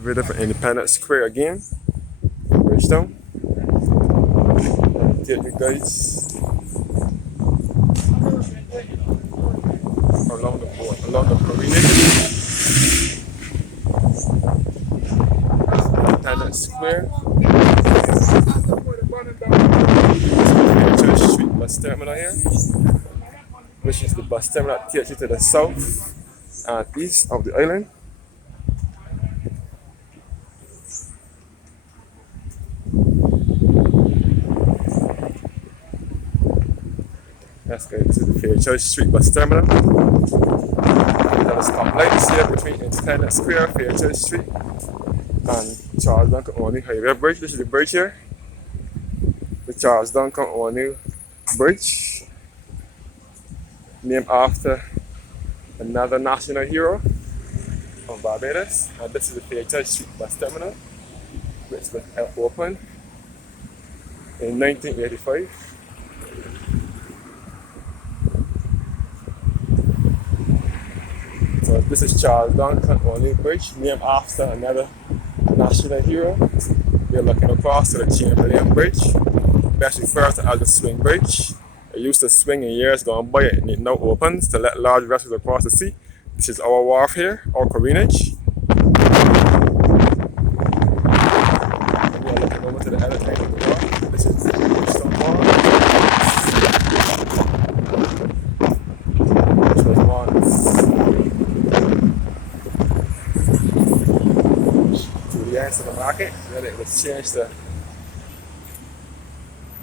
Video for Independence Square again, Bridgetown. Take you guys along the Caribbean. Independence Square. Church Street bus terminal here, which is the bus terminal that takes you to the south and east of the island. Let's go to the Church Street bus terminal. There are stoplights here between Independence Square, Church Street, and Charles Duncan O'Neill Highway Bridge. This is the bridge here, the Charles Duncan O'Neill Bridge, named after another national hero from Barbados. And this is the Church Street bus terminal, which was opened in 1985. So this is Charles Duncan O'Neill Bridge, named after another national hero. We're looking across to the Chamberlain Bridge, best referred to as the swing bridge. It used to swing in years gone by, and it now opens to let large vessels across the sea. This is our wharf here, our careenage. And we are looking over to the other side of the wharf. This is the Bridgetown Barbados, which was once the end of the market. Then it was changed to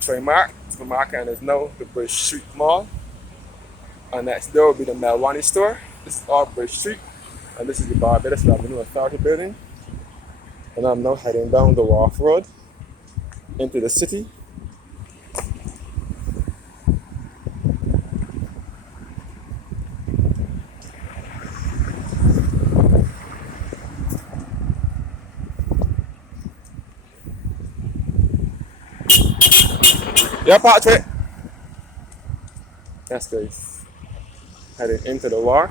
Trademark to the market, and is now the Bridge Street Mall. And next door will be the Melwani store. This is all Bridge Street, and this is the Barbados Revenue Authority building. And I'm now heading down the Wharf Road into the city. Yeah, Patrick. Yes, guys. Heading into the wharf,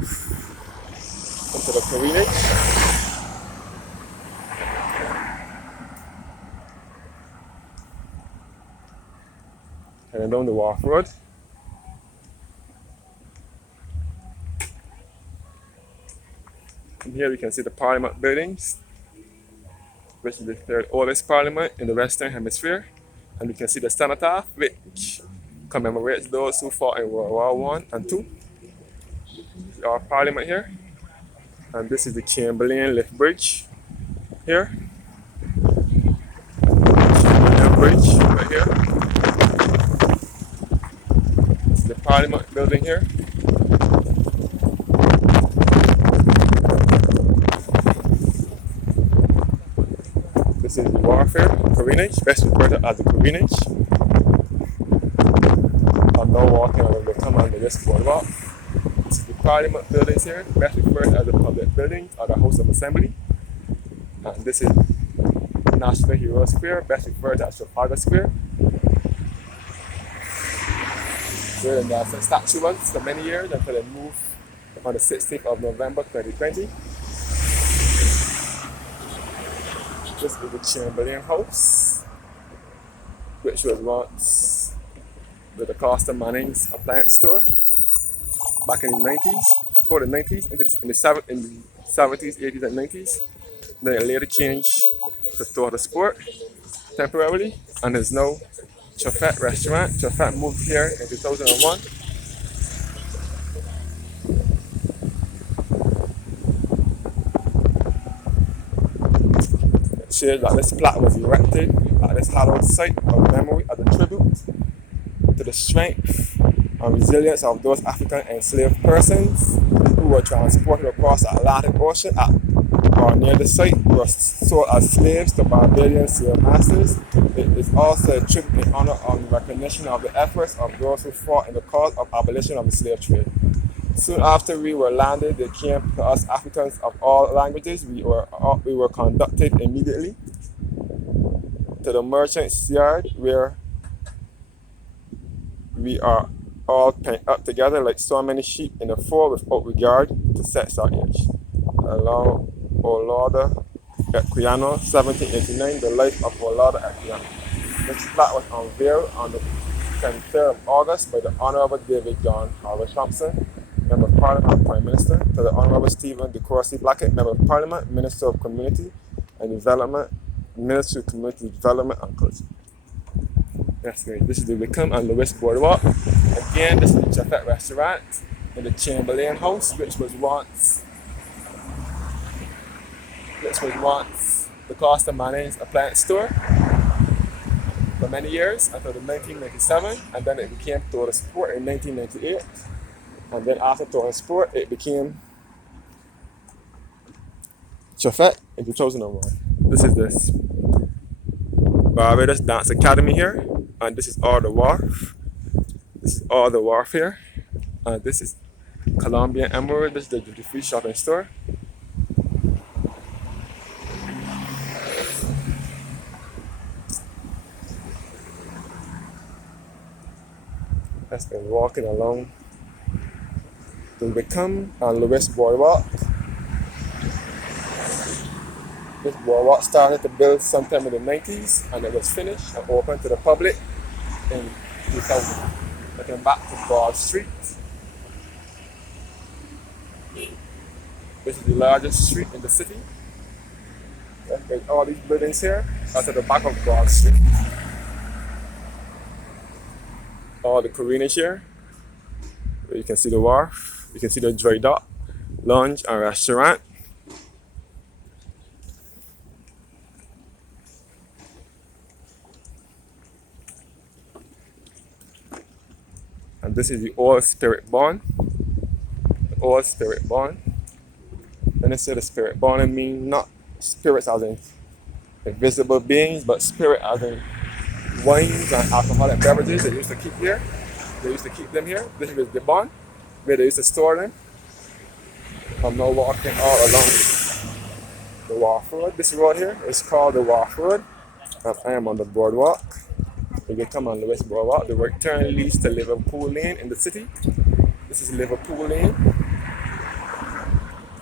into the careenage. Heading down the Wharf Road. From here we can see the Parliament buildings, which is the third oldest parliament in the Western Hemisphere. And we can see the cenotaph, which commemorates those who fought in World War I and II. This is our parliament here. And this is the Chamberlain Lift Bridge here. Chamberlain Bridge right here. This is the Parliament building here. This is the warfare, careenage, best referred to as the careenage. I'm now walking along the come under this boardwalk. This is the Parliament buildings here, best referred to as the public building or the House of Assembly. And this is National Hero Square, best referred to as Trafalgar Square, where the Nelson statue was for many years until it moved on the 16th of November 2020. This is the Chamberlain House, which was once the Costa Manning's appliance store back in the 90s, before the 90s, in the 70s, 80s, and 90s. Then it later changed to Tour de Sport temporarily, and is now Chafet Restaurant. Chafet moved here in 2001. Shares that this plaque was erected at this hallowed site of memory as a tribute to the strength and resilience of those African enslaved persons who were transported across the Atlantic Ocean at or near the site, who were sold as slaves to Barbadian slave masters. It is also a tribute in honor and recognition of the efforts of those who fought in the cause of abolition of the slave trade. Soon after we were landed, they came to us Africans of all languages. We were conducted immediately to the merchant's yard, where we are all pent up together like so many sheep in a fold without regard to sex or age. Allow, O Lord, Equiano, 1789, The Life of Walada Equiano. This plaque was unveiled on the 23rd of August by the Honorable David John Howard Thompson, Member of Parliament and Prime Minister, to the Honorable Stephen De Courcy Blackett, Member of Parliament, Minister of Community and Development, Ministry of Community Development and Culture. That's great. This is the Wickham and Lewis Boardwalk. Again, this is the Chafet Restaurant in the Chamberlain House, which was once the Costa Manning's appliance store for many years until 1997, and then it became Total Sport in 1998, and then after Total Sport it became Chafet in 2001. This is this Barbados Dance Academy here, and this is all the wharf. This is all the wharf here, and this is Colombian Emerald. This is the duty-free shopping store. Has been walking along the Wickham and Lewis Boardwalk. This boardwalk started to build sometime in the 90s, and it was finished and opened to the public in 2000. Looking back to Broad Street. This is the largest street in the city. There's all these buildings here at the back of Broad Street. All the Koreans here. You can see the wharf, you can see the dry dock, lounge and restaurant. And this is the Old Spirit Barn. The Old Spirit Barn. When they say the Spirit Barn, I mean not spirits as in invisible beings, but spirit as in wines and alcoholic beverages they used to keep here. They used to keep them here. This is the barn where they used to store them. I'm now walking all along the Wharf Road. This road here is called the Wharf Road. And I am on the boardwalk. You can come on Lewis Boardwalk. The right turn leads to Liverpool Lane in the city. This is Liverpool Lane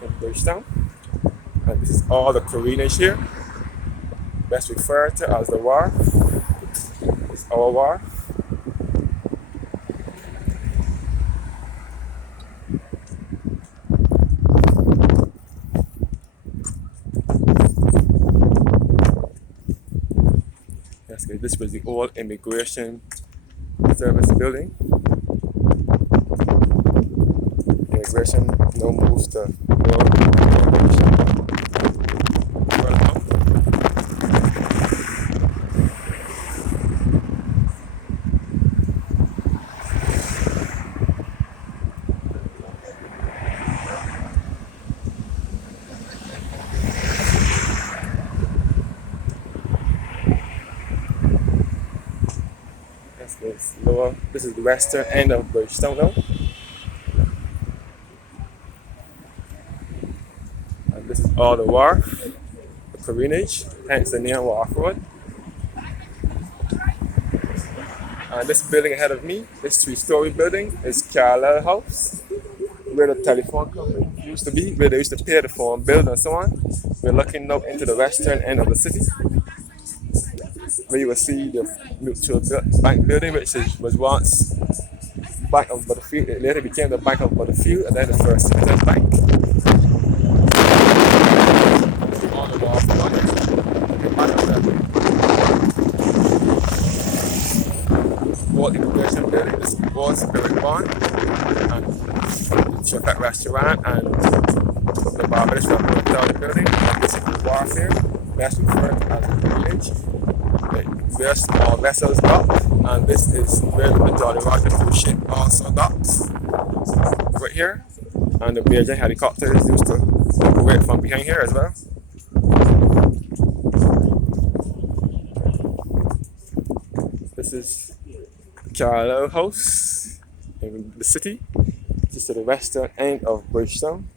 in Bridgetown. And this is all the Koreans here. Best referred to as the wharf. It's our wharf. Yes, this was the old immigration service building. Immigration now moves to this is the western end of Bridgetown now. And this is all the wharf, the Koreanage, hence the name Wharf Road. And this building ahead of me, this 3-story building, is Carlisle House, where the telephone company used to be, where they used to pay the phone bill and so on. We're looking now into the western end of the city, where you will see the Mutual Bank building, which was once Bank of Butterfield. It later became the Bank of Butterfield, and then the First Citizens Bank. On the wall, Old Immigration Building, this Old Spirit Barn, and the Chafet Restaurant, and the Barbados Hotel building. And this is the wharf here, best referred to as the village. Where small vessels dock, and this is where the Jolly Roger cruise ship also docks. Right here, and the Bridgetown helicopters used to operate from behind here as well. This is the Carlisle House in the city. This is the western end of Bridgetown.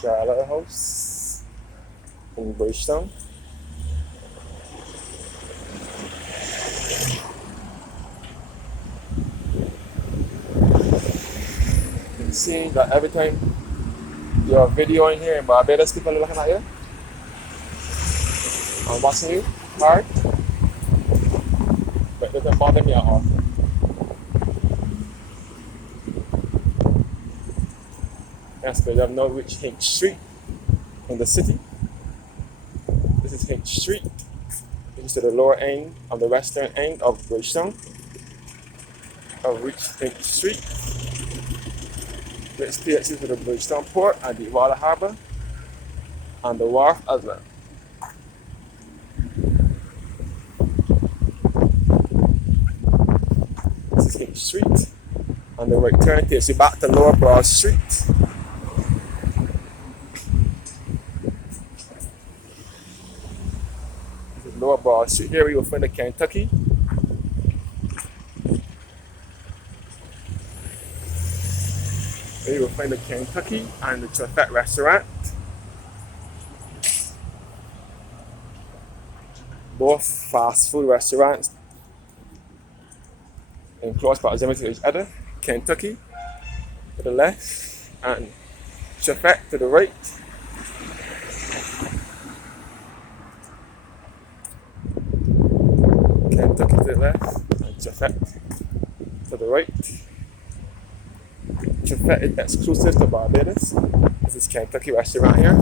Carlisle House in Bridgetown. You can see that every time you're videoing here in Barbados, people are looking at you and watching you hard, but it doesn't bother me at all. That's because I've now reached Hinch Street in the city. This is Hinch Street. This is to the lower end of the western end of Bridgetown. I've reached Hinch Street, which takes you to the Bridgetown Port and the Water Harbour and the wharf as well. This is Hinch Street, and the right turn takes you back to Lower Broad Street. This is Lower Broad Street. Here we will find the Kentucky. Here you will find the Kentucky and the Trafet restaurant. Both fast food restaurants in close proximity to each other. Kentucky to the left and Trafet to the right. Kentucky to the left and Trafet to the right. Trafet is exclusive to Barbados. This is Kentucky restaurant here.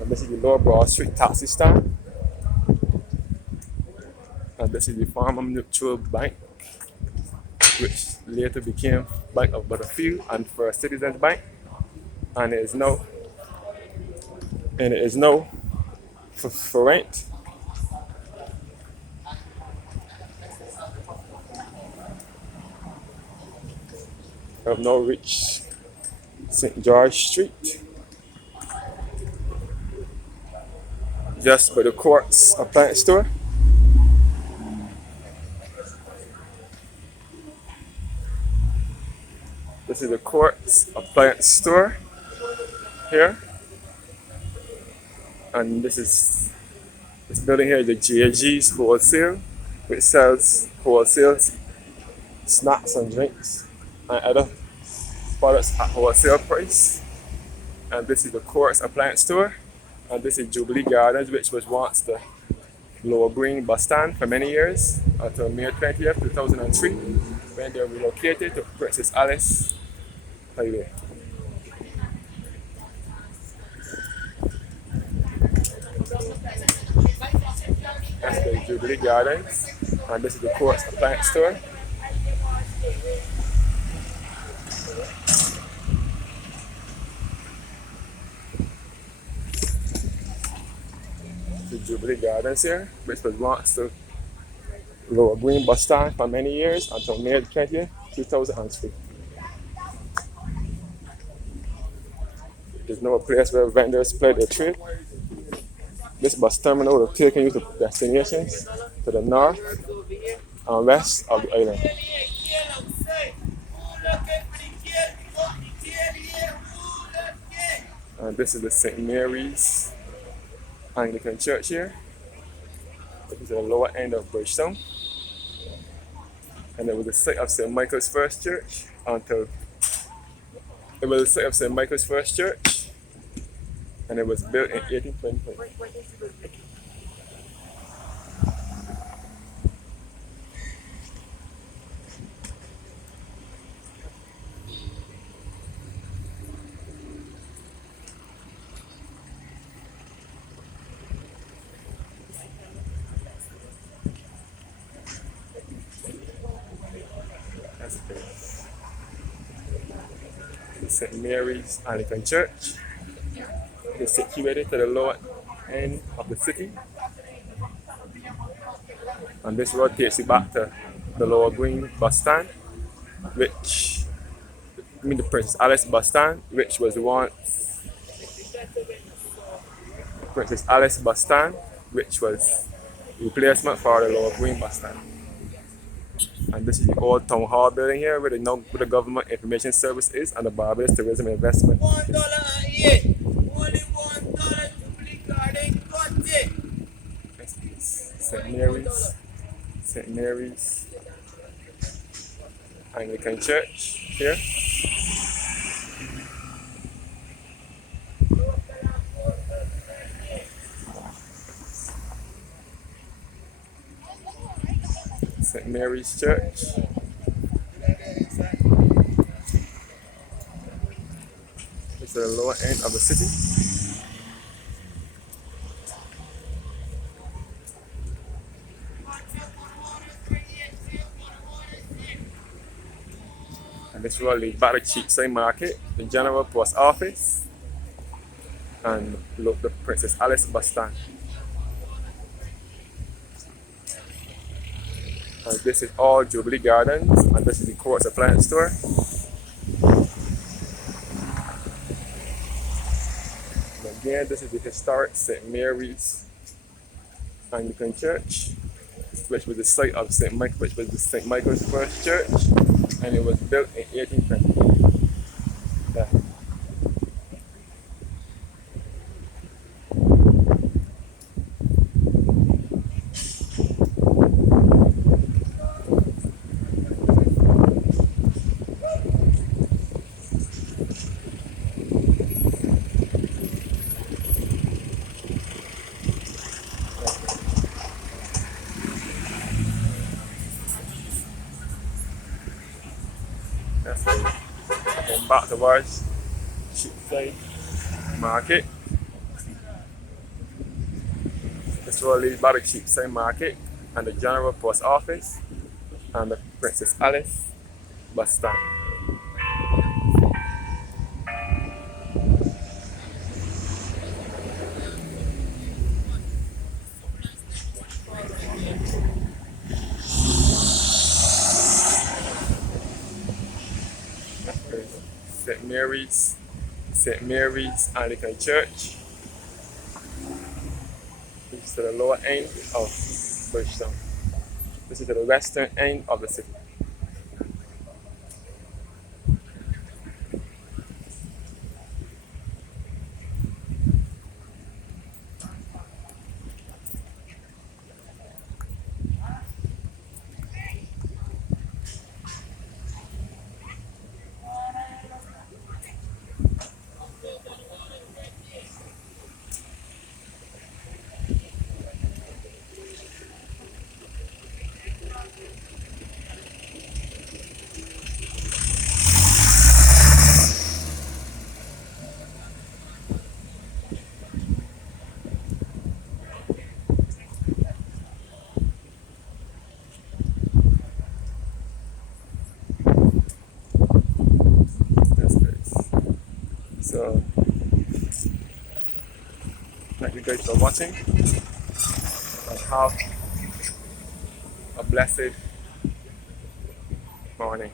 And this is the Lower Broad Street taxi stand. And this is the Farmer Mutual Bank, which later became Bank of Butterfield and First Citizens Bank. And it is now for rent. I have now reached St. George Street, just by the Quartz appliance store. This is the Quartz appliance store here, and this building here is the JG's Wholesale, which sells wholesale snacks and drinks and other products at wholesale price. And this is the Quartz appliance store, and this is Jubilee Gardens, which was once the Lower Green bus stand for many years until May 20th, 2003, when they relocated to Princess Alice Highway. That's the Jubilee Gardens, and this is the Quartz appliance store. The Jubilee Gardens here, which was once the Lower Green bus stand for many years until May 20th, 2003. There's no place where vendors play their trade. This bus terminal will take you to destinations to the north and west of the island. And this is the St. Mary's Anglican Church here. This is the lower end of Bridgetown. And it was the site of St. Michael's First Church until it was the site of St. Michael's First Church, and it was built in 1825. That's the St. Mary's Anglican Church. It is situated to the lower end of the city. And this road takes you back to the Lower Green bus stand, the Princess Alice bus stand, which was once Princess Alice bus stand, which was a replacement for the Lower Green bus stand. And this is the old town hall building here where the government information service is and the Barbados Tourism Investment is. St. Mary's Anglican Church here. St. Mary's Church. It's the lower end of the city. And this road leads back to Cheapside Market, the General Post Office, and look, the Princess Alice bus stand. And this is all Jubilee Gardens, and this is the Courts Appliance Store. And again, this is the historic St. Mary's Anglican Church, which was the site of St. Michael, which was the St. Michael's first church, and it was built in 1820. Yeah. That's it. And back towards Cheapside Market. This road leads back to Cheapside Market and the General Post Office and the Princess Alice bus stand. St. Mary's Anglican Church. This is to the lower end of Bridgetown. This is to the western end of the city. So, thank you guys for watching, and have a blessed morning.